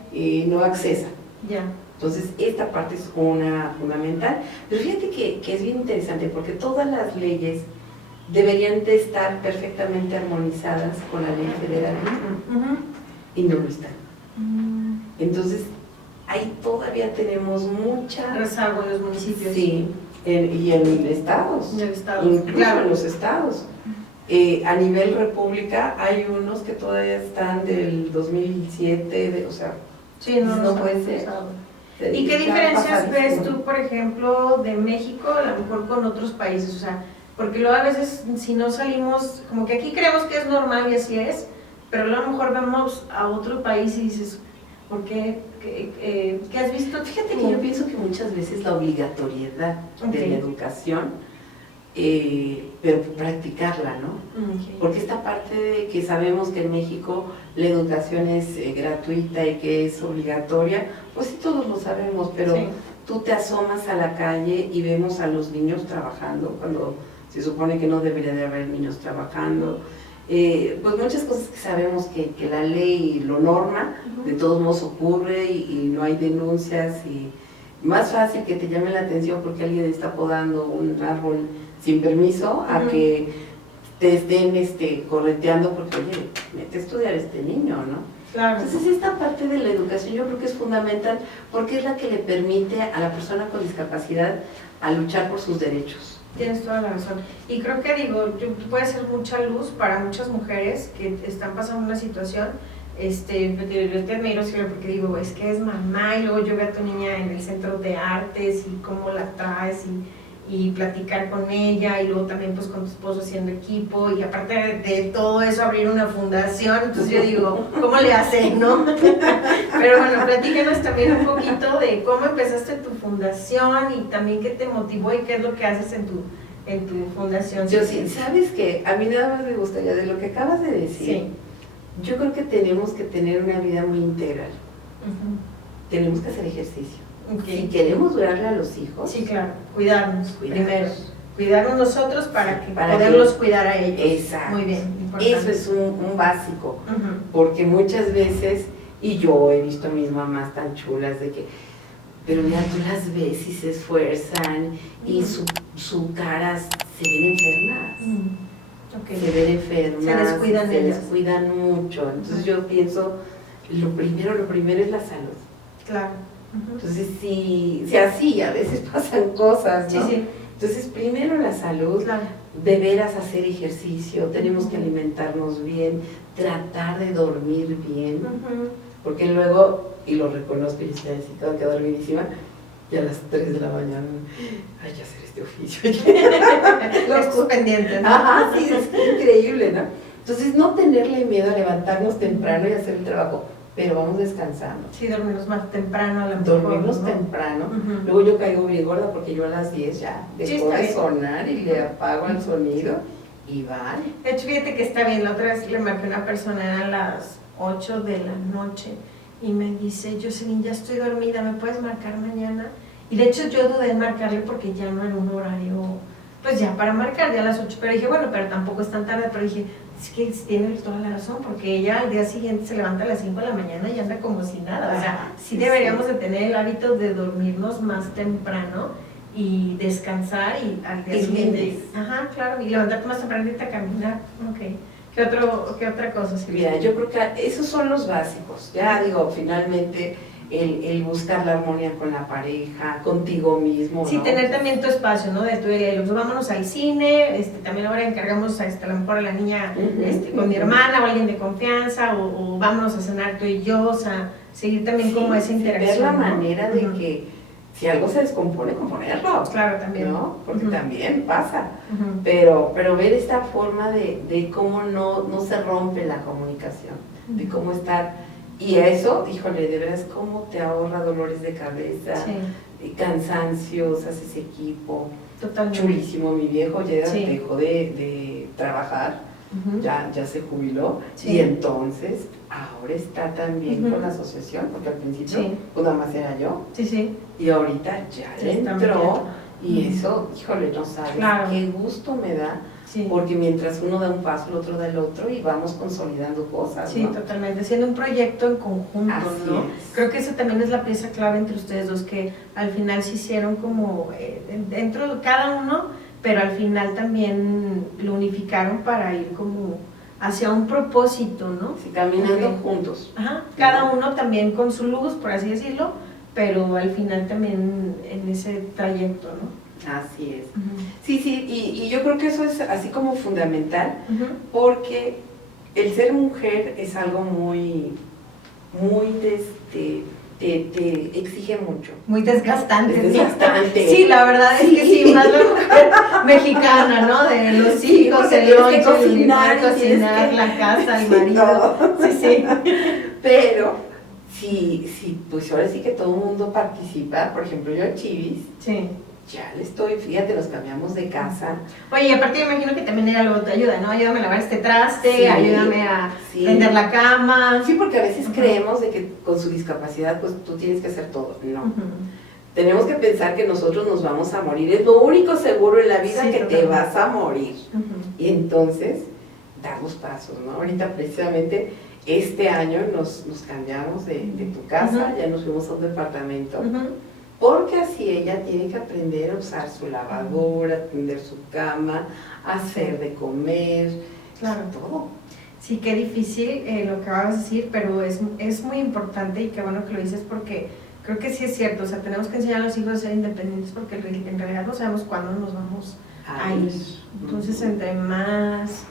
no accesan. Ya. Entonces, esta parte es una fundamental. Pero fíjate que es bien interesante porque todas las leyes deberían de estar perfectamente armonizadas con la ley federal y no lo están. Entonces, ahí todavía tenemos mucha Rezago en los municipios. Sí, y en estados, En el estado. incluso Claro. en los estados. A nivel república hay unos que todavía están del 2007, o sea, Sí, no puede ser. rezago. ¿Y qué diferencias ves tú, por ejemplo, de México, a lo mejor con otros países? O sea, porque luego a veces si no salimos, como que aquí creemos que es normal y así es, pero luego a lo mejor vemos a otro país y dices, ¿por qué? ¿Qué has visto? Fíjate que yo pienso que muchas veces la obligatoriedad de la educación, pero practicarla, ¿no? Porque esta parte de que sabemos que en México la educación es gratuita y que es obligatoria, pues sí todos lo sabemos, pero Sí. tú te asomas a la calle y vemos a los niños trabajando, cuando se supone que no debería de haber niños trabajando. Pues muchas cosas que sabemos que la ley lo norma, de todos modos ocurre y no hay denuncias y más fácil que te llame la atención porque alguien está podando un árbol sin permiso a que te estén correteando porque, oye, mete a estudiar este niño, ¿no? Claro. Entonces esta parte de la educación yo creo que es fundamental porque es la que le permite a la persona con discapacidad a luchar por sus derechos. Tienes toda la razón. Y creo que puede ser mucha luz para muchas mujeres que están pasando una situación. Yo te admiro, Silvia, porque digo, es que es mamá y luego yo veo a tu niña en el centro de artes y cómo la traes y platicar con ella y luego también pues con tu esposo haciendo equipo y aparte de todo eso abrir una fundación, entonces yo digo, ¿cómo le hacen, no? Pero bueno, platícanos también un poquito de cómo empezaste tu fundación y también qué te motivó y qué es lo que haces en tu fundación. Yo sí, sabes que a mí nada más me gustaría de lo que acabas de decir, Sí. yo creo que tenemos que tener una vida muy integral, tenemos que hacer ejercicio. Okay. Si queremos durarle a los hijos, Sí, claro, cuidarnos Cuidarnos. primero. Cuidarnos nosotros para Para poderlos que- cuidar a ellos. Exacto. Muy bien, importante. eso es un básico, Ujú. porque muchas veces, y yo he visto a mis mamás tan chulas de que, pero ya tú las ves y se esfuerzan y su cara se ven enfermas. Ok. Se ven enfermas, Se descuidan se ellas. descuidan mucho. Entonces yo pienso, lo primero es la salud. Claro. Ujú. Entonces si así a veces pasan cosas, Sí, ¿no? sí, Entonces primero la salud, claro. de veras hacer ejercicio, tenemos que alimentarnos bien, tratar de dormir bien, Ujú. porque luego, y lo reconozco, y estoy así, tengo que dormidísima, y a las 3 de la mañana, hay que hacer este oficio. Los pendientes, ¿no? Ajá, sí, es increíble, ¿no? Entonces, no tenerle miedo a levantarnos temprano y hacer el trabajo, pero vamos descansando. Sí, dormirnos más temprano a lo mejor. Dormirnos ¿no? temprano. Ujú. Luego yo caigo bien gorda porque yo a las 10 ya Sí, dejo está de bien. sonar y le apago el sonido y vale. De hecho, fíjate que está bien. La otra vez le marqué a una persona a las 8 de la noche y me dice, Jocelyn, ya estoy dormida, ¿me puedes marcar mañana? Y de hecho yo dudé en marcarle porque ya no era un horario, pues ya para marcar ya a las 8, pero dije, bueno, pero tampoco es tan tarde, pero dije, es que tiene toda la razón, porque ella al día siguiente se levanta a las 5 de la mañana y anda como si nada, o sea, sí deberíamos de tener el hábito de dormirnos más temprano y descansar y al día Y siguiente, límites. ajá, claro, y levantarte más temprano y a caminar, ok. ¿Qué otra cosa, Silvia? Mira, yo creo que esos son los básicos. Ya digo, finalmente, el buscar la armonía con la pareja, contigo mismo, Sí, ¿no? tener también tu espacio, ¿no? De tu pues, vámonos al cine, también ahora encargamos a lo mejor a la niña Ujú, con mi ujú. hermana o alguien de confianza, o vámonos a cenar tú y yo, o sea, seguir también como esa interacción. Ver la ¿no? manera de Ujú. que si algo se descompone, componerlo. Claro, también. ¿No? Porque Ujú. también pasa. Ujú. Pero ver esta forma de cómo no se rompe la comunicación, de cómo estar. Y a eso, híjole, de veras, cómo te ahorra dolores de cabeza, Sí, cansancios, haces equipo. totalmente. Chulísimo, mi viejo ya Sí. dejó de trabajar, Ujú. ya se jubiló, Sí. y entonces ahora está también Ujú. con la asociación, porque al principio Sí. pues nada más era yo, Sí, sí. y ahorita ya Sí, le está entró, metiendo. y Ujú. eso, híjole, no sabes Claro. qué gusto me da, Sí. porque mientras uno da un paso, el otro da el otro y vamos consolidando cosas, Sí, ¿no? totalmente, siendo un proyecto en conjunto, Así ¿no? es. Creo que eso también es la pieza clave entre ustedes dos, que al final se hicieron como dentro de cada uno, pero al final también lo unificaron para ir como hacia un propósito, ¿no? Sí, caminando Ok. juntos. Ajá, cada uno también con su luz, por así decirlo, pero al final también en ese trayecto, ¿no? Así es. Sí, sí, y yo creo que eso es así como fundamental, Ujú. porque el ser mujer es algo muy, muy, te exige mucho. Muy desgastante. Es desgastante. Sí, la verdad es que sí, más la mujer mexicana, ¿no? De los Sí, hijos, porque el tienes que lonche, el cocinar, uniforme, y tienes cocinar, que- la casa, el Sí, marido. todo. Sí, sí. Pero, sí, pues ahora sí que todo el mundo participa. Por ejemplo, yo a Chivis, Sí. ya le estoy, fíjate, nos cambiamos de casa. Oye, y aparte me imagino que también ella luego te ayuda, ¿no? Ayúdame a lavar este traste, Sí, ayúdame a sí. tender la cama. Sí, porque a veces Ujú. creemos de que con su discapacidad, pues tú tienes que hacer todo. No. Ujú. Tenemos que pensar que nosotros nos vamos a morir. Es lo único seguro en la vida, Sí, que te totalmente. vas a morir. Ujú. Y entonces, dar los pasos, ¿no? Ahorita precisamente este año nos cambiamos de tu casa, Ujú. ya nos fuimos a un departamento, Ujú. porque así ella tiene que aprender a usar su lavadora, tender su cama, hacer de comer, Claro. todo. Sí, qué difícil lo que vas a decir, pero es muy importante y qué bueno que lo dices porque creo que sí es cierto, o sea, tenemos que enseñar a los hijos a ser independientes porque en realidad no sabemos cuándo nos vamos a ir. Entonces, entre más...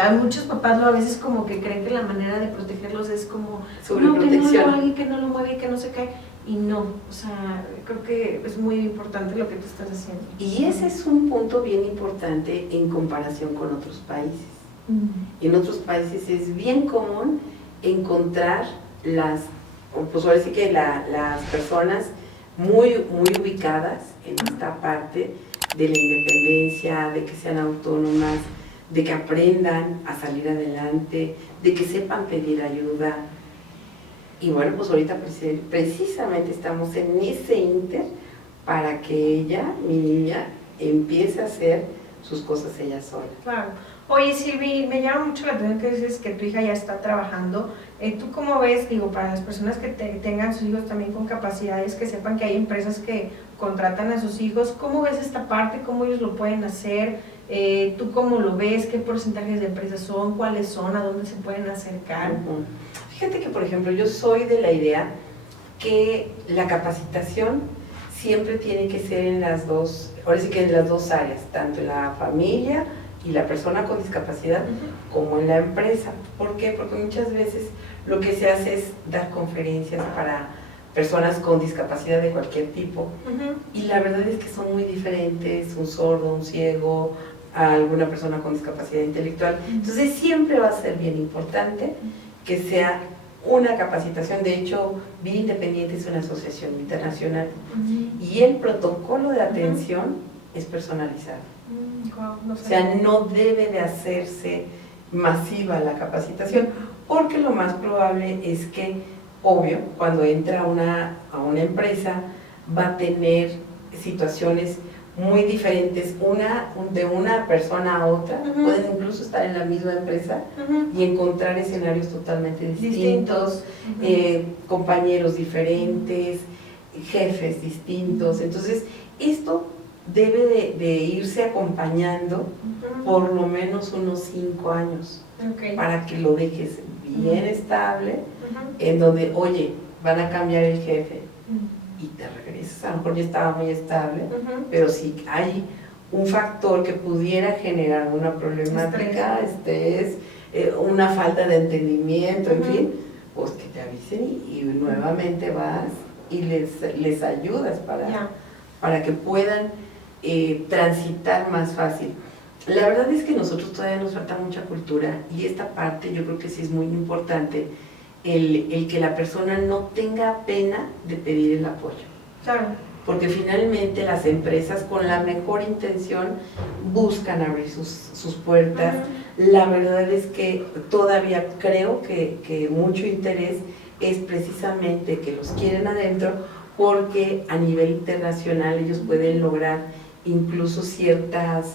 hay muchos papás a veces como que creen que la manera de protegerlos es como no, que no lo Sobreprotección. haga, que no lo mueve, que no se cae, y no, o sea, creo que es muy importante lo que tú estás haciendo. Y ese es un punto bien importante en comparación con otros países. En otros países es bien común encontrar pues ahora sí que las personas muy ubicadas en esta parte de la independencia, de que sean autónomas, de que aprendan a salir adelante, de que sepan pedir ayuda. Y bueno, pues ahorita precisamente estamos en ese ínter para que ella, mi niña, empiece a hacer sus cosas ella sola. Claro. Oye, Silvi, me llama mucho la atención que dices que tu hija ya está trabajando. ¿Tú cómo ves, digo, para las personas que tengan sus hijos también con capacidades, que sepan que hay empresas que contratan a sus hijos? ¿Cómo ves esta parte? ¿Cómo ellos lo pueden hacer? ¿Tú cómo lo ves? ¿Qué porcentajes de empresas son? ¿Cuáles son? ¿A dónde se pueden acercar? Ujú. Fíjate que, por ejemplo, yo soy de la idea que la capacitación siempre tiene que ser en las dos, ahora sí que en las dos áreas, tanto en la familia y la persona con discapacidad, como en la empresa. ¿Por qué? Porque muchas veces lo que se hace es dar conferencias para personas con discapacidad de cualquier tipo, Ujú. y la verdad es que son muy diferentes, un sordo, un ciego, a alguna persona con discapacidad intelectual. Entonces siempre va a ser bien importante que sea una capacitación. De hecho, Vida Independiente es una asociación internacional y el protocolo de atención es personalizado. Guau, no O sé. sea, no debe de hacerse masiva la capacitación, porque lo más probable es que, obvio, cuando entra a una empresa, va a tener situaciones muy diferentes, de una persona a otra. Ujú. Pueden incluso estar en la misma empresa Ujú. y encontrar escenarios totalmente distintos, Ujú. compañeros diferentes, jefes distintos. Entonces, esto debe de irse acompañando Ujú. por lo menos unos 5 años, Ok. para que lo dejes bien estable, Ujú. en donde, oye, van a cambiar el jefe Ujú. y te regresas. A lo mejor ya estaba muy estable, Ujú. pero si hay un factor que pudiera generar una problemática, estrés, una falta de entendimiento, en Ujú. fin, pues que te avisen y nuevamente vas y les ayudas Ya. para que puedan transitar más fácil. La verdad es que nosotros todavía nos falta mucha cultura, y esta parte yo creo que sí es muy importante, el que la persona no tenga pena de pedir el apoyo. Claro. Porque finalmente las empresas, con la mejor intención, buscan abrir sus puertas. La verdad es que todavía creo que mucho interés es precisamente que los quieren adentro, porque a nivel internacional ellos pueden lograr incluso ciertas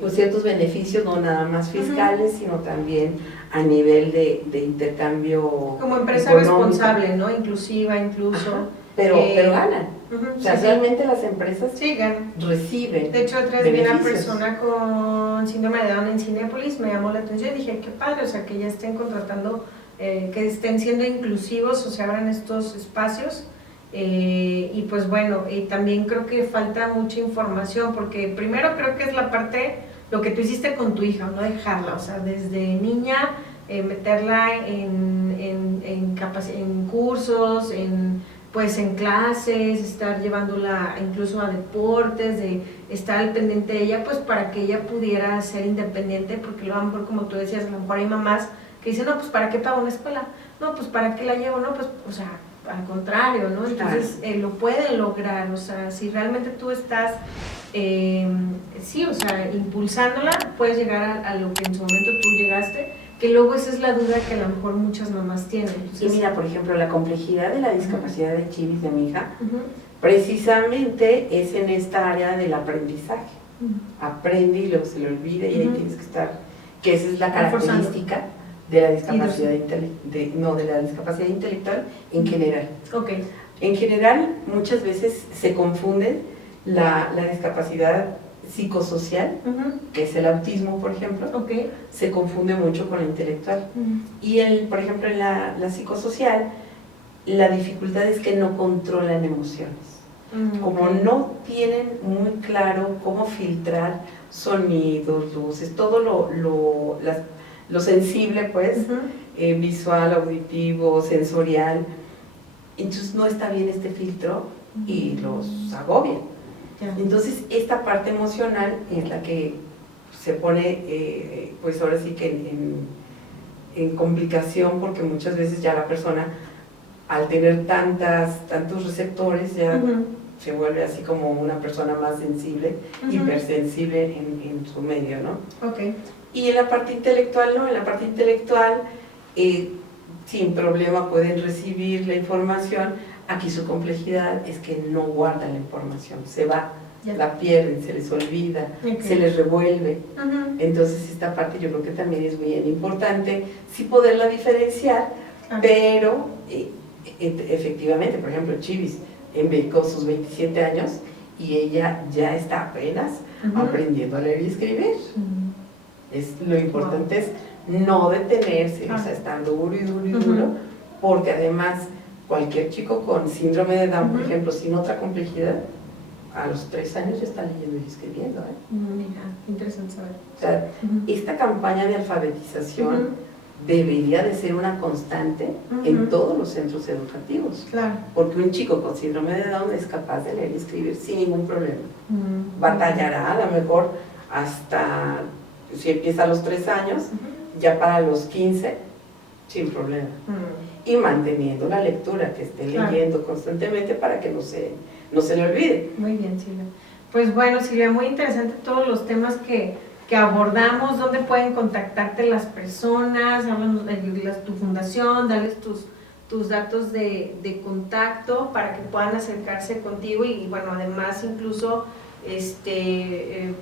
pues ciertos beneficios, no nada más fiscales, sino también a nivel de intercambio como empresa económico. responsable, ¿no? Inclusiva, incluso. Ajá, pero ganan. O sea, sí, realmente las empresas sí, ganan. reciben. De hecho, otra vez vi una beneficios. persona con síndrome de Down en Cinépolis, me llamó la atención y dije, qué padre, o sea, que ya estén contratando, que estén siendo inclusivos, o sea, abran estos espacios. Y pues bueno, y también creo que falta mucha información, porque primero creo que es la parte, lo que tú hiciste con tu hija, no dejarla, o sea, desde niña, meterla en cursos, pues en clases, estar llevándola incluso a deportes, de estar al pendiente de ella, pues para que ella pudiera ser independiente, porque luego a lo mejor, como tú decías, a lo mejor hay mamás que dicen, no, pues ¿para qué pago una escuela? No, pues ¿para qué la llevo? No, pues, o sea, al contrario, ¿no? Entonces lo pueden lograr, o sea, si realmente tú estás, sí, o sea, impulsándola, puedes llegar a lo que en su momento tú llegaste, que luego esa es la duda que a lo mejor muchas mamás tienen. Entonces, Y mira, por ejemplo, la complejidad de la discapacidad de Chivis, de mi hija, precisamente es en esta área del aprendizaje. Aprende y luego se le olvida y ahí tienes que estar, que esa es la característica de la discapacidad de la discapacidad intelectual en general. Okay. En general, muchas veces se confunde la discapacidad psicosocial, que es el autismo, por ejemplo, se confunde mucho con la intelectual. Y por ejemplo, en la psicosocial, la dificultad es que no controlan emociones. Como no tienen muy claro cómo filtrar sonidos, luces, todo lo sensible, pues, visual, auditivo, sensorial, entonces no está bien este filtro y los agobia. Entonces esta parte emocional es la que se pone, pues ahora sí que en complicación, porque muchas veces ya la persona, al tener tantos receptores, ya se vuelve así como una persona más sensible, hipersensible en su medio, ¿no? Y en la parte intelectual, ¿no? En la parte intelectual, sin problema pueden recibir la información. Aquí su complejidad es que no guardan la información, se va, la pierden, se les olvida, se les revuelve. Entonces esta parte yo creo que también es bien importante, sí poderla diferenciar, pero efectivamente, por ejemplo, Chivis con sus 27 años y ella ya está apenas aprendiendo a leer y escribir. Lo importante es no detenerse, o sea, estar duro y duro y duro, porque además cualquier chico con síndrome de Down, por ejemplo, sin otra complejidad, a los 3 años ya está leyendo y escribiendo. Mira, interesante saber. O sea, esta campaña de alfabetización debería de ser una constante en todos los centros educativos. Porque un chico con síndrome de Down es capaz de leer y escribir sin ningún problema. Batallará a lo mejor hasta, si empieza a los 3 años, ya para los 15, sin problema. Y manteniendo la lectura, que esté leyendo constantemente para que no se le olvide. Muy bien, Silvia. Pues bueno, Silvia, muy interesante todos los temas que abordamos, dónde pueden contactarte las personas, háblanos de tu fundación, darles tus datos de contacto para que puedan acercarse contigo y bueno, además incluso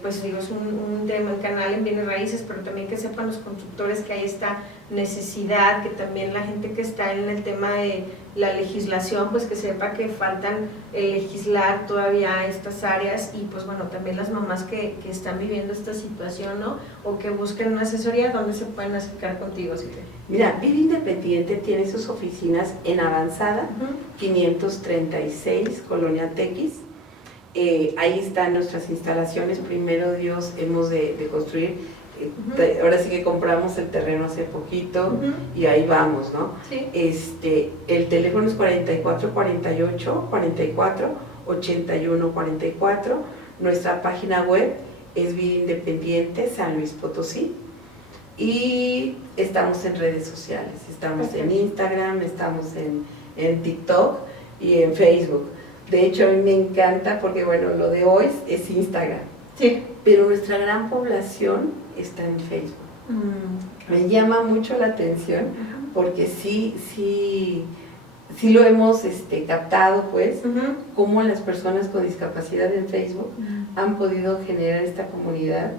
pues digo, es un tema, el canal en Bienes Raíces, pero también que sepan los constructores que hay esta necesidad, que también la gente que está en el tema de la legislación, pues que sepa que faltan legislar todavía estas áreas y pues bueno, también las mamás que están viviendo esta situación, ¿no? O que busquen una asesoría, ¿dónde se pueden acercar contigo, Silvia? Mira, Vida Independiente tiene sus oficinas en Avanzada, 536, Colonia Tequis. Ahí están nuestras instalaciones. Primero Dios, hemos de construir, ahora sí que compramos el terreno hace poquito y ahí vamos, ¿no? El teléfono es 4448-44-8144. Nuestra página web es Vida Independiente San Luis Potosí y estamos en redes sociales, estamos en Instagram, estamos en TikTok y en Facebook. De hecho, a mí me encanta porque, bueno, lo de hoy es Instagram, pero nuestra gran población está en Facebook. Me llama mucho la atención porque sí lo hemos captado, pues, cómo las personas con discapacidad en Facebook han podido generar esta comunidad,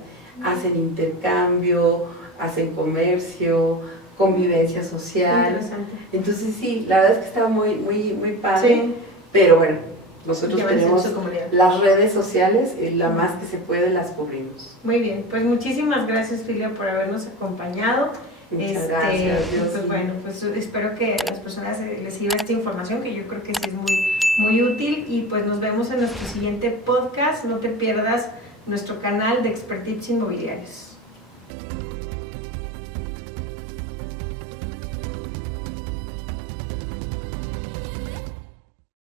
hacen intercambio, hacen comercio, convivencia social. Interesante. Entonces sí, la verdad es que estaba muy padre, Sí. pero bueno, nosotros Que avancen tenemos su comunidad. las redes sociales, la más que se puede las cubrimos. Muy bien, pues muchísimas gracias, Filia, por habernos acompañado. Muchas gracias. Y pues Sí. bueno, pues espero que a las personas les sirva esta información, que yo creo que sí es muy útil, y pues nos vemos en nuestro siguiente podcast. No te pierdas nuestro canal de Expertips Inmobiliarios.